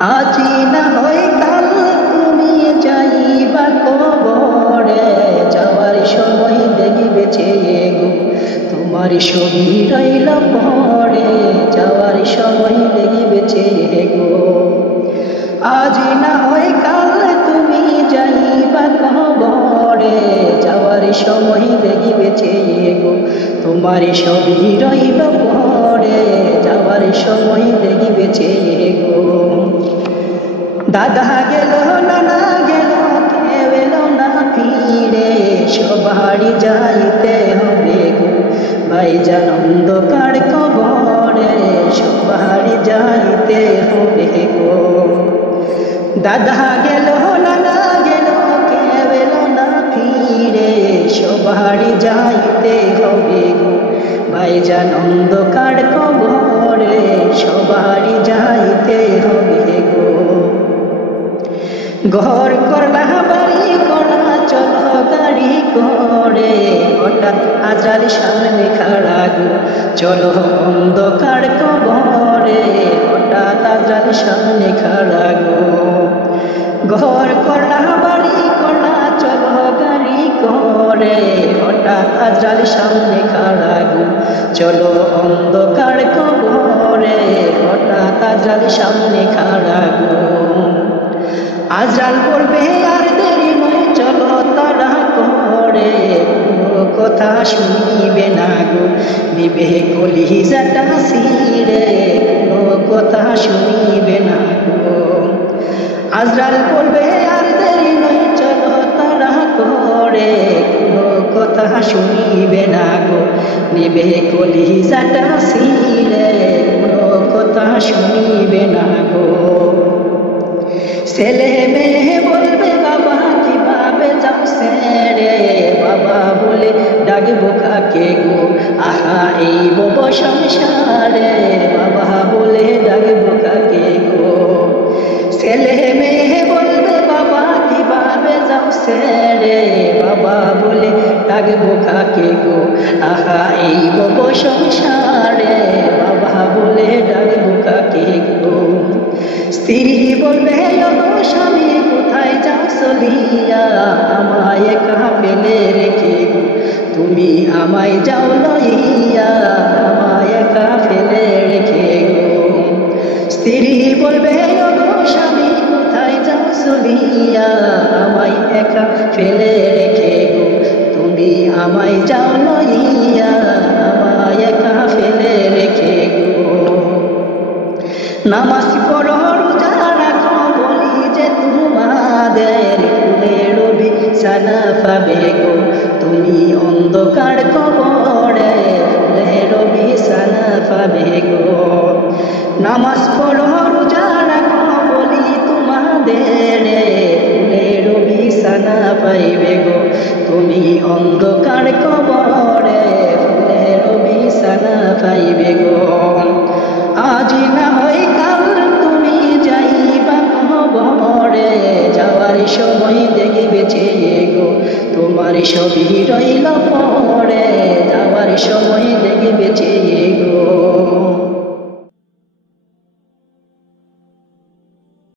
আজি না হয় কাল তুমি যাইবা কবরে, যাওয়ার সময় দেখবে চেয়ে গো তোমার ছবি রইল পড়ে, যাওয়ার সময় দেখবে চেয়ে গো। আজি না হয় কাল তুমি যাইবা কবরে, যাওয়ার সময় দেখবে চেয়ে গো তোমার ছবি রইল পড়ে, যাওয়ার সময় দেখবে চেয়ে গো। দাদা গেল নানা গেল কেউ এলো না ফিরে, সবারই যাইতে হবে গো ভাইজান অন্ধকার কবরে, সবারই যাইতে হবে গো। দাদা গেল নানা গেল কেউ এলো না ফিরে, সবারই যাইতে হবে গো ভাইজান অন্ধকার কবরে, সবারই যাইতে হবে গো। ঘর করলা বাড়ি করলা চলো গাড়ি করে, হঠাৎ আজাল সামনে খাড়া গো চলো অন্ধকার কবরে, হঠাৎ আজাল সামনে খাড়া গো। ঘর করলা বাড়ি করলা চলো গাড়ি করে, হঠাৎ আজাল সামনে খাড়া গো চলো অন্ধকার কবরে, হঠাৎ আজাল সামনে খাড়া গো। আজান পড়বে আর দেরি নয় চলো তারা করে, কোনো কথা শুনিবে না গো নিবে কলিজাটা ছিঁড়ে, কোনো কথা শুনিবে না গো। আজান পড়বে আর দেরি নয় চলো তারা করে, কোনো কথা শুনিবে না গো নিবে কলিজাটা ছিঁড়ে, কোনো কথা শুনিবে না গো। ছেলে মেয়ে বলবে বাবা কিভাবে যাও ছেড়ে, বাবা বলে ডাকবো কাকে গো আহা এই বব সংসারে, বাবা বলে ডাকবো কাকে গো। ছেলে মেয়ে বলবে বাবা কিভাবে যাও ছেড়ে, বাবা বলে ডাকবো কাকে গো আহা এই বব সংসারে, বাবা বলে ডাকবো কাকে গো। স্ত্রী বলবে স্বামী কোথায় যাও চলিয়া, আমায় একা ফেলে রেখে গো তুমি আমায় যাও লইয়া, আমায় একা ফেলে রেখে গো। স্ত্রী বলবে স্বামী কোথায় যাও চলিয়া, আমায় একা ফেলে রেখে গো তুমি আমায় যাও লইয়া, আমায় একা ফেলে রেখে গো। নামাজ পড়ো রোজা রাখো বলি যে তোমাদের, ফুলের বিছানা পাবে গো তুমি অন্ধকার কবরে, ফুলের বিছানা পাবে গো। নামাজ পড়ো রোজা রাখো বলি তোমাদের, ফুলের বিছানা পাইবে গো তুমি অন্ধকার কবরে, ফুলের বিছানা পাইবে গো। আজি না হয় কাল তুমি যাইবা কবরে, যাওয়ার সময় দেখবে চেয়ে গো তোমার ছবি রইল পড়ে, যাওয়ার সময় দেখবে চেয়ে গো।